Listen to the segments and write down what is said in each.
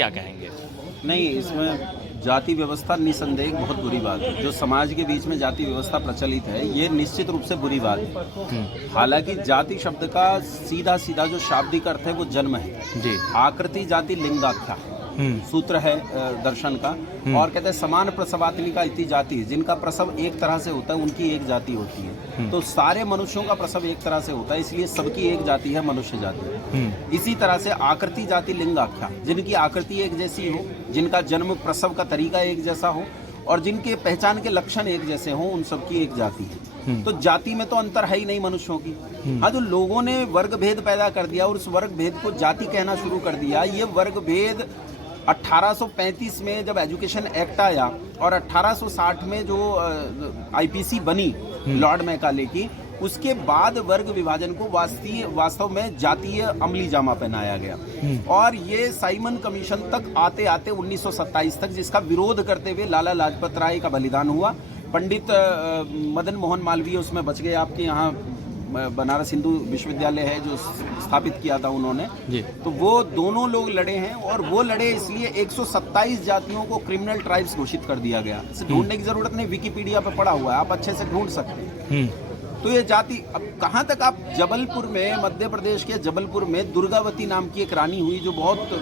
क्या कहेंगे? नहीं, इसमें जाति व्यवस्था निसंदेह एक बहुत बुरी बात है। जो समाज के बीच में जाति व्यवस्था प्रचलित है, ये निश्चित रूप से बुरी बात है। हालांकि जाति शब्द का सीधा सीधा जो शाब्दिक अर्थ है वो जन्म है। जी। आकृति जाति लिंगाख्या सूत्र है दर्शन का। और कहते हैं समान प्रसवात्मिका का इति जाति, जिनका प्रसव एक तरह से होता है उनकी एक जाति होती है। तो सारे मनुष्यों का प्रसव एक तरह से होता है, इसलिए सबकी एक जाति है, मनुष्य जाति। इसी तरह से आकृति जाति लिंगाख्या, जिनकी आकृति एक जैसी हो, जिनका जन्म प्रसव का तरीका एक जैसा हो और जिनके पहचान के लक्षण एक जैसे हों, उन सबकी एक जाति है। तो जाति में तो अंतर है ही नहीं मनुष्यों की। हाँ, जो लोगों ने वर्ग भेद पैदा कर दिया और उस वर्ग भेद को जाति कहना शुरू कर दिया, ये वर्ग भेद 1835 में जब एजुकेशन एक्ट आया और 1860 में जो आईपीसी बनी लॉर्ड मैकाले की, उसके बाद वर्ग विभाजन को वास्तव में जातीय अमली जामा पहनाया गया। और ये साइमन कमीशन तक आते आते 1927 तक, जिसका विरोध करते हुए लाला लाजपत राय का बलिदान हुआ। पंडित मदन मोहन मालवीय उसमें बच गए। आपके यहाँ बनारस हिंदू विश्वविद्यालय है जो स्थापित किया था उन्होंने जी। तो वो दोनों लोग लड़े हैं और वो लड़े इसलिए 127 जातियों को क्रिमिनल ट्राइब्स घोषित कर दिया गया। इसे ढूंढने की जरूरत नहीं, विकिपीडिया पे पड़ा हुआ है, आप अच्छे से ढूंढ सकते हैं। तो ये जाति, अब कहाँ तक आप जबलपुर में, मध्य प्रदेश के जबलपुर में दुर्गावती नाम की एक रानी हुई जो बहुत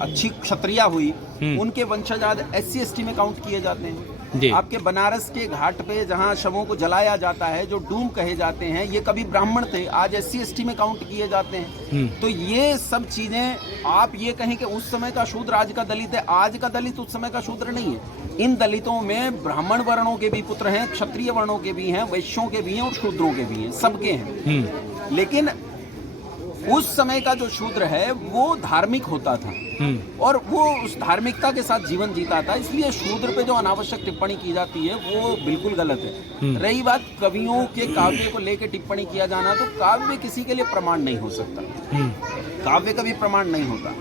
अच्छी क्षत्रिया हुई, उनके वंशज आज SC ST में काउंट किए जाते हैं। आपके बनारस के घाट पे जहाँ शवों को जलाया जाता है, जो डूम कहे जाते हैं, ये कभी ब्राह्मण थे, आज SC ST में काउंट किए जाते हैं। तो ये सब चीजें, आप ये कहें कि उस समय का शूद्र आज का दलित है, आज का दलित उस समय का शूद्र नहीं है। इन दलितों में ब्राह्मण वर्णों के भी पुत्र हैं, क्षत्रिय वर्णों के भी हैं, वैश्यों के भी हैं और शूद्रों के भी हैं, सबके हैं। लेकिन उस समय का जो शूद्र है वो धार्मिक होता था और वो उस धार्मिकता के साथ जीवन जीता था, इसलिए शूद्र पे जो अनावश्यक टिप्पणी की जाती है वो बिल्कुल गलत है। रही बात कवियों के काव्य को लेकर टिप्पणी किया जाना, तो काव्य किसी के लिए प्रमाण नहीं हो सकता। काव्य का भी प्रमाण नहीं होता।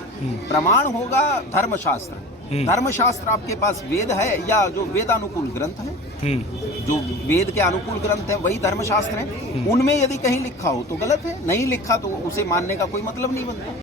प्रमाण होगा धर्मशास्त्र। धर्मशास्त्र आपके पास वेद है या जो वेदानुकूल ग्रंथ है, जो वेद के अनुकूल ग्रंथ है वही धर्मशास्त्र है। उनमें यदि कहीं लिखा हो तो गलत है, नहीं लिखा तो उसे मानने का कोई मतलब नहीं बनता।